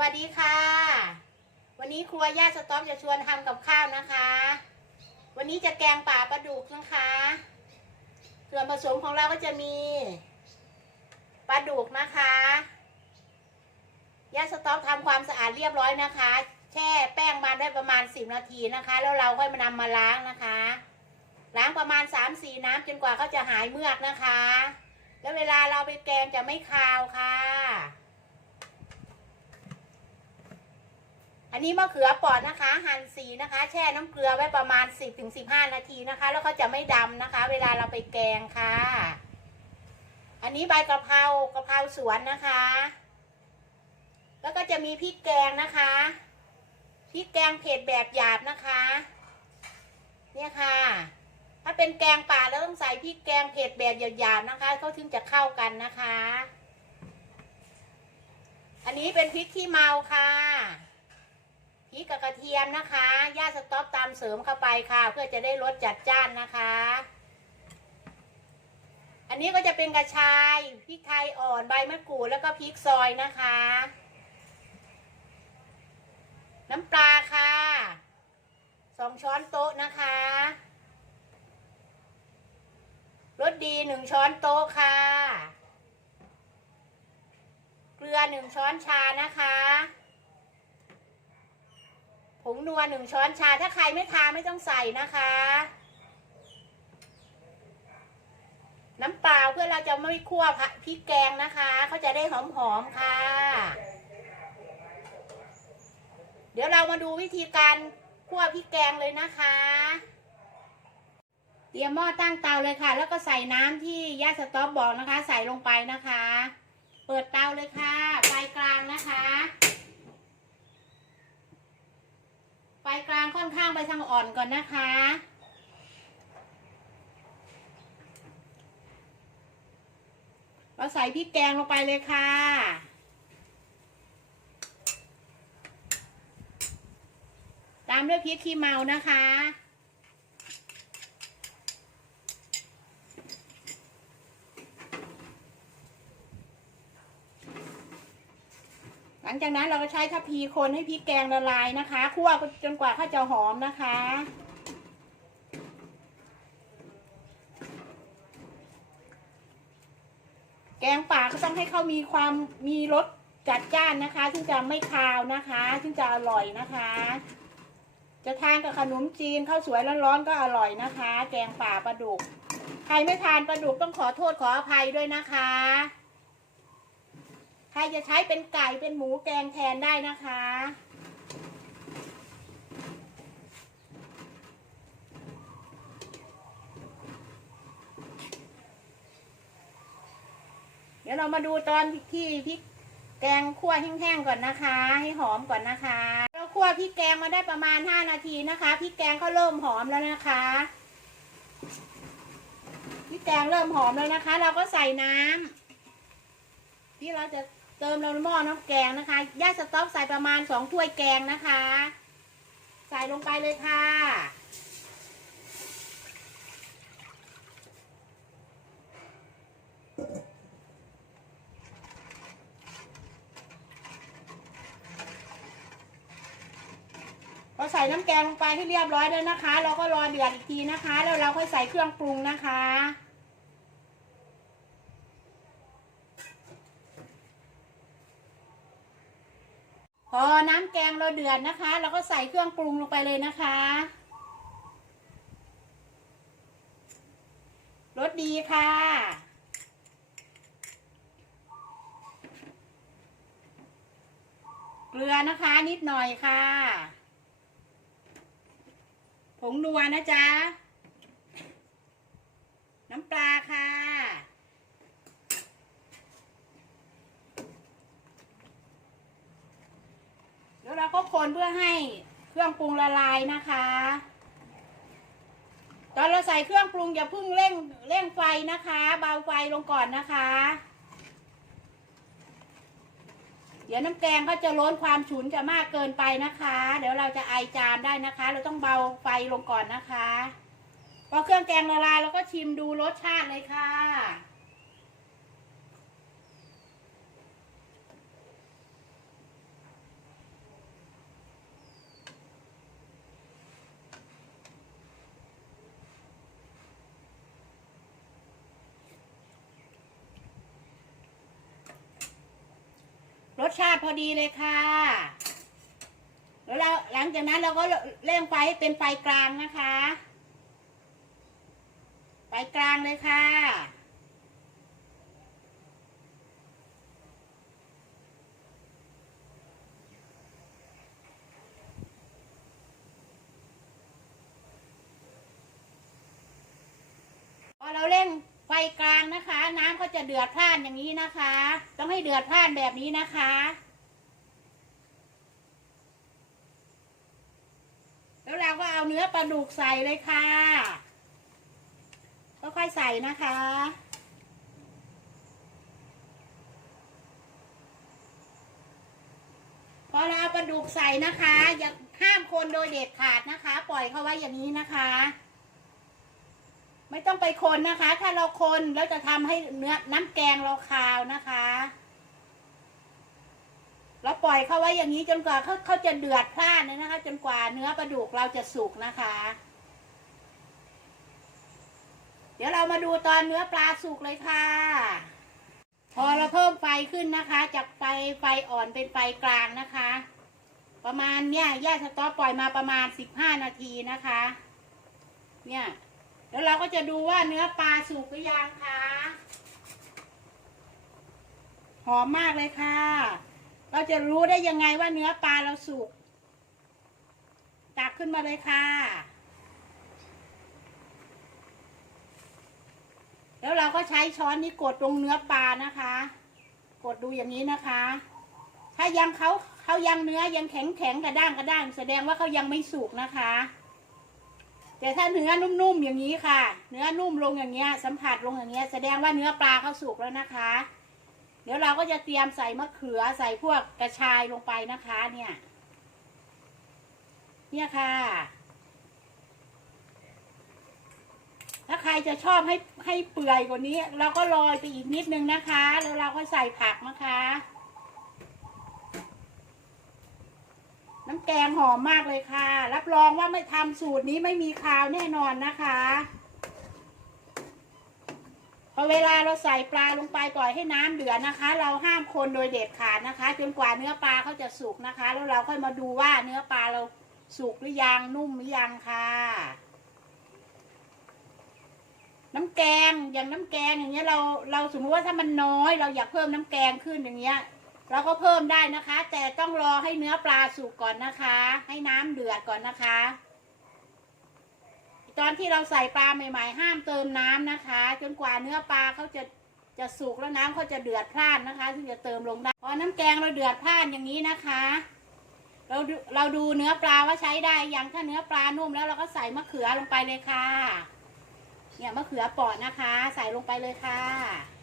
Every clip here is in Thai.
วัสดีค่ะ วันนี้ครัวย่าสต๊อปจะชวนทำกับข้าวนะคะ วันนี้จะแกงป่าปลาดุกนะคะ ส่วนผสมของเราก็จะมีปลาดุกนะคะย่าสต๊อปทำความสะอาดเรียบร้อยนะคะ แช่แป้งมาได้ประมาณ 10 นาทีนะคะ แล้วเราค่อยมานำมาล้างนะคะ ล้างประมาณ 3-4 น้ำจนกว่าเขาจะหายเมือกนะคะ แล้วเวลาเราไปแกงจะไม่คาวค่ะ อันนี้มะเขือปอดนะคะ หั่นสีนะคะ แช่น้ำเกลือไว้ประมาณ 10-15 นาทีนะคะ แล้วเขาจะไม่ดำนะคะ เวลาเราไปแกงค่ะ อันนี้ใบกะเพรากะเพราสวนนะคะ แล้วก็จะมีพริกแกงนะคะพริกแกงเผ็ดแบบหยาบนะคะ เนี่ยค่ะ ถ้าเป็นแกงป่าแล้วต้องใส่พริกแกงเผ็ดแบบหยาบๆนะคะเขาถึงจะเข้ากันนะคะ อันนี้เป็นพริกขี้เมาค่ะ พริกกับกระเทียมนะคะย่าสต๊อปตามเสริมเข้าไปค่ะ เพื่อจะได้รสจัดจ้านนะคะ อันนี้ก็จะเป็นกระชายพริกไทยอ่อนใบมะกรูดแล้วก็พริกซอยนะคะ น้ำปลาค่ะสองช้อนโต๊ะนะคะรสดีหนึ่งช้อนโต๊ะค่ะ เกลือหนึ่งช้อนชานะคะ ผงนัวหนึ่งช้อนชา ถ้าใครไม่ทานไม่ต้องใส่นะคะ น้ำเปล่าเพื่อเราจะไม่คั่วพริกแกงนะคะ เขาจะได้หอมๆค่ะ เดี๋ยวเรามาดูวิธีการคั่วพริกแกงเลยนะคะ เตรียมหม้อตั้งเตาเลยค่ะ แล้วก็ใส่น้ำที่ย่าสต๊อปบอกนะคะ ใส่ลงไปนะคะ เปิดเตาเลยค่ะไฟกลางนะคะ ไฟกลางค่อนข้างไปทางอ่อนก่อนนะคะ เราใส่พริกแกงลงไปเลยค่ะตามด้วยพริกขี้เมานะคะ หลัง จากนั้นเราก็ใช้ทัพพีคนให้พริกแกงละลายนะคะคั่วจนกว่าข้าวจะหอมนะคะ แกงป่าก็ต้องให้เขามีความมีรสจัดจ้านนะคะถึงจะไม่คาวนะคะถึงจะอร่อยนะคะ จะทานกับขนมจีนข้าวสวยร้อนๆก็อร่อยนะคะ แกงป่าปลาดุก ใครไม่ทานปลาดุกต้องขอโทษขออภัยด้วยนะคะ ใครจะใช้เป็นไก่เป็นหมูแกงแทนได้นะคะ เดี๋ยวเรามาดูตอนที่พริกแกงคั่วแห้งๆก่อนนะคะ ให้หอมก่อนนะคะ เราคั่วพริกแกงมาได้ประมาณ 5 นาทีนะคะพริกแกงเขาเริ่มหอมแล้วนะคะพริกแกงเริ่มหอมแล้วนะคะ เราก็ใส่น้ำที่เราจะ ติมเราหม้อน้ำแกงนะคะย่าสต๊อกใส่ประมาณ2ถ้วยแกงนะคะ ใส่ลงไปเลยค่ะ พอใส่น้ำแกงลงไปให้เรียบร้อยแล้วนะคะ เราก็รอเดือดอีกทีนะคะ แล้วเราค่อยใส่เครื่องปรุงนะคะ พอน้ำแกงเราเดือดนะคะเราก็ใส่เครื่องปรุงลงไปเลยนะคะรสดีค่ะ เกลือนะคะนิดหน่อยค่ะ ผงนัวนะจ๊ะ น้ำปลาค่ะ แล้วก็คนเพื่อให้เครื่องปรุงละลายนะคะ ตอนเราใส่เครื่องปรุงอย่าเพิ่งเร่งเร่งไฟนะคะ เบาไฟลงก่อนนะคะ เดี๋ยวน้ำแกงก็จะล้นความฉุนจะมากเกินไปนะคะ เดี๋ยวเราจะไอจามได้นะคะ เราต้องเบาไฟลงก่อนนะคะพอเครื่องแกงละลายเราก็ชิมดูรสชาติเลยค่ะ สชาติพอดีเลยค่ะ แล้วเราหลังจากนั้นเราก็เร่งไฟให้เป็นไฟกลางนะคะ ไฟกลางเลยค่ะ พอเราเร่งไฟ กลางนะคะ น้ำก็จะเดือดพล่านอย่างนี้นะคะ ต้องให้เดือดพล่านแบบนี้นะคะ แล้วเราก็เอาเนื้อปลาดุกใส่เลยค่ะค่อยๆใส่นะคะพอเราเอาปลาดุกใส่นะคะ อย่าห้ามคนโดยเด็ดขาดนะคะ ปล่อยเขาไว้อย่างนี้นะคะ ไม่ต้องไปคนนะคะ ถ้าเราคนแล้วจะทำให้เนื้อน้ำแกงเราคาวนะคะเราปล่อยเขาไว้อย่างนี้จนกว่าเขาเขาจะเดือดพล่านเลยนะคะ จนกว่าเนื้อปลาดุกเราจะสุกนะคะ เดี๋ยวเรามาดูตอนเนื้อปลาสุกเลยค่ะ พอเราเพิ่มไฟขึ้นนะคะ จากไฟไฟอ่อนเป็นไฟกลางนะคะ ประมาณเนี่ยย่าสต๊อปปล่อยมาประมาณสิบห้านาทีนะคะ เนี่ย แล้วเราก็จะดูว่าเนื้อปลาสุกหรือยังคะหอมมากเลยค่ะ เราจะรู้ได้ยังไงว่าเนื้อปลาเราสุก ตักขึ้นมาเลยค่ะ แล้วเราก็ใช้ช้อนนี้กดลงเนื้อปลานะคะ กดดูอย่างนี้นะคะ ถ้ายังเขาเขายังเนื้อยังแข็งแข็งกระด้างกระด้างแสดงว่าเขายังไม่สุกนะคะ แต่ถ้าเนื้อนุ่มๆอย่างนี้ค่ะ เนื้อนุ่มลงอย่างเงี้ย สัมผัสลงอย่างเงี้ย แสดงว่าเนื้อปลาเขาสุกแล้วนะคะ เดี๋ยวเราก็จะเตรียมใส่มะเขือใส่พวกกระชายลงไปนะคะ เนี่ย เนี่ยค่ะ ถ้าใครจะชอบให้ให้เปื่อยกว่านี้ เราก็โรยไปอีกนิดนึงนะคะ แล้วเราก็ใส่ผักนะคะ น้ำ แกงหอมมากเลยค่ะ รับรองว่าไม่ทำสูตรนี้ไม่มีคาวแน่นอนนะคะพอเวลาเราใส่ปลาลงไปปล่อยให้น้ำเดือดนะคะ เราห้ามคนโดยเด็ดขาดนะคะ จนกว่าเนื้อปลาเขาจะสุกนะคะ แล้วเราค่อยมาดูว่าเนื้อปลาเราสุกหรือยังนุ่มหรือยังค่ะ น้ำแกงอย่างน้ำแกงอย่างเงี้ยเราเราสมมติว่าถ้ามันน้อย เราอยากเพิ่มน้ำแกงขึ้นอย่างเงี้ย เราก็เพิ่มได้นะคะ แต่ต้องรอให้เนื้อปลาสุกก่อนนะคะ ให้น้ำเดือดก่อนนะคะ ตอนที่เราใส่ปลาใหม่ ๆ ห้ามเติมน้ำนะคะ จนกว่าเนื้อปลาเขาจะจะสุกแล้วน้ำเขาจะเดือดพล่านนะคะถึงจะเติมลงได้พอน้ำแกงเราเดือดพล่านอย่างนี้นะคะ เราดูเราดูเนื้อปลาว่าใช้ได้ยังถ้าเนื้อปลานุ่มแล้วเราก็ใส่มะเขือลงไปเลยค่ะ เนี่ยมะเขือปอดนะคะ ใส่ลงไปเลยค่ะ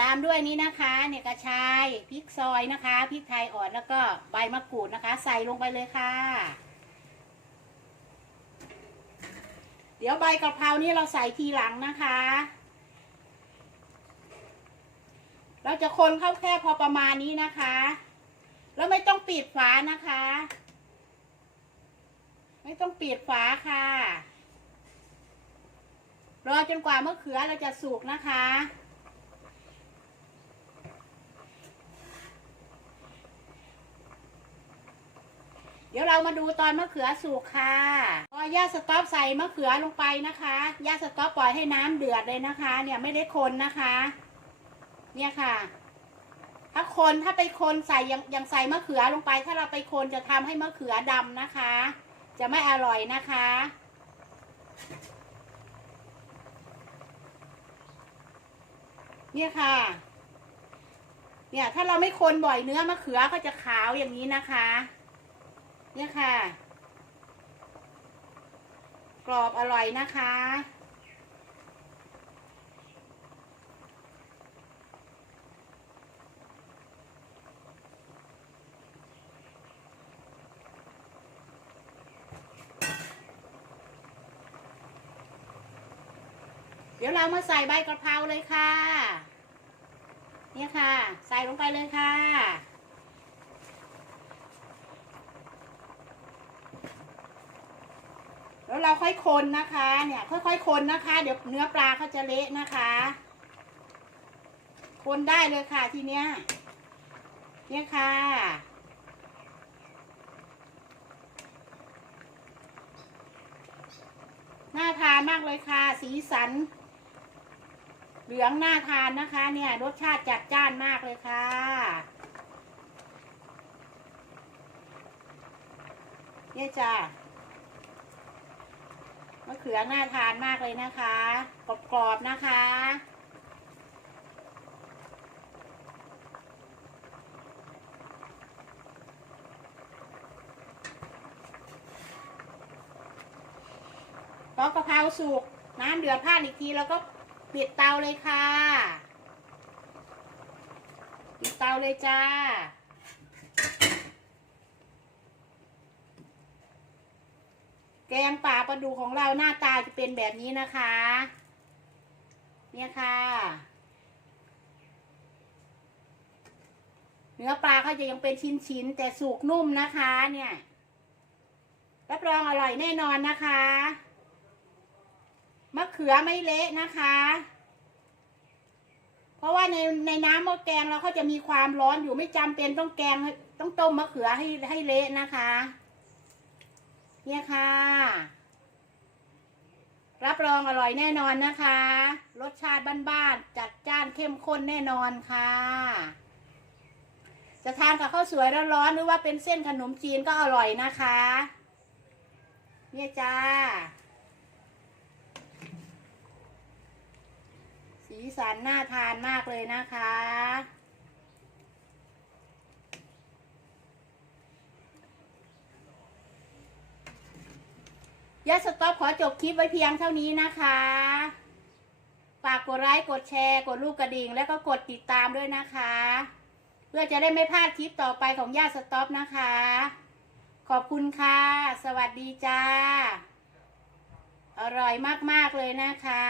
ตามด้วยนี้นะคะเนี่ยกระชายพริกซอยนะคะพริกไทยอ่อนแล้วก็ใบมะกรูดนะคะ ใส่ลงไปเลยค่ะ เดี๋ยวใบกะเพรานี่เราใส่ทีหลังนะคะ เราจะคนเข้าแค่พอประมาณนี้นะคะ แล้วไม่ต้องปิดฝานะคะ ไม่ต้องปิดฝาค่ะรอจนกว่ามะเขือเราจะสุกนะคะ ดี๋ยวเรามาดูตอนมะเขือสุกค่ะ พอย่าสต๊อปใส่มะเขือลงไปนะคะย่าสต๊อปปล่อยให้น้ำเดือดเลยนะคะ เนี่ยไม่ได้คนนะคะ เนี่ยค่ะ ถ้าคนถ้าไปคนใส่ยังยังใส่มะเขือลงไป ถ้าเราไปคนจะทำให้มะเขือดำนะคะ จะไม่อร่อยนะคะเนี่ยค่ะ เนี่ยถ้าเราไม่คนบ่อยเนื้อมะเขือก็จะขาวอย่างนี้นะคะ เนี่ยค่ะ กรอบอร่อยนะคะ เดี๋ยวเรามาใส่ใบกระเพราเลยค่ะ เนี่ยค่ะ ใส่ลงไปเลยค่ะ แแล้ว เราค่อยคนนะคะเนี่ยค่อยๆคนนะคะ เดี๋ยวเนื้อปลาเขาจะเละนะคะ คนได้เลยค่ะทีเนี้ยเนี่ยค่ะ น่าทานมากเลยค่ะ สีสัน เหลืองน่าทานนะคะ เนี่ยรสชาติจัดจ้านมากเลยค่ะเนี่ยจ้า มะเขือน่าทานมากเลยนะคะ กรอบๆนะคะ พอกะเพราสุก น้ำเดือดพ่านอีกทีแล้วก็ปิดเตาเลยค่ะ ปิดเตาเลยจ้า แกงป่าปลาดูของเราหน้าตาจะเป็นแบบนี้นะคะ เนี่ยค่ะ เนื้อปลาเขาจะยังเป็นชิ้นๆ แต่สุกนุ่มนะคะ เนี่ย รับรองอร่อยแน่นอนนะคะ มะเขือไม่เละนะคะ เพราะว่าในในน้ำม้อแกงเราเขาจะมีความร้อนอยู่ไม่จำเป็นต้องแกงต้องต้มมะเขือให้ให้เละนะคะ เนี่ยค่ะ รับรองอร่อยแน่นอนนะคะ รสชาติบ้านๆจัดจ้านเข้มข้นแน่นอนค่ะ จะทานกับข้าวสวยร้อนๆหรือว่าเป็นเส้นขนมจีนก็อร่อยนะคะ เนี่ยจ้า สีสันน่าทานมากเลยนะคะ ยาสต็อปขอจบคลิปไว้เพียงเท่านี้นะคะ ฝากกดไลค์กดแชร์กดลูกกระดิ่ง แล้วก็กดติดตามด้วยนะคะ เพื่อจะได้ไม่พลาดคลิปต่อไปของยาสต็อปนะคะ ขอบคุณค่ะ สวัสดีจ้า อร่อยมาก ๆ เลยนะคะ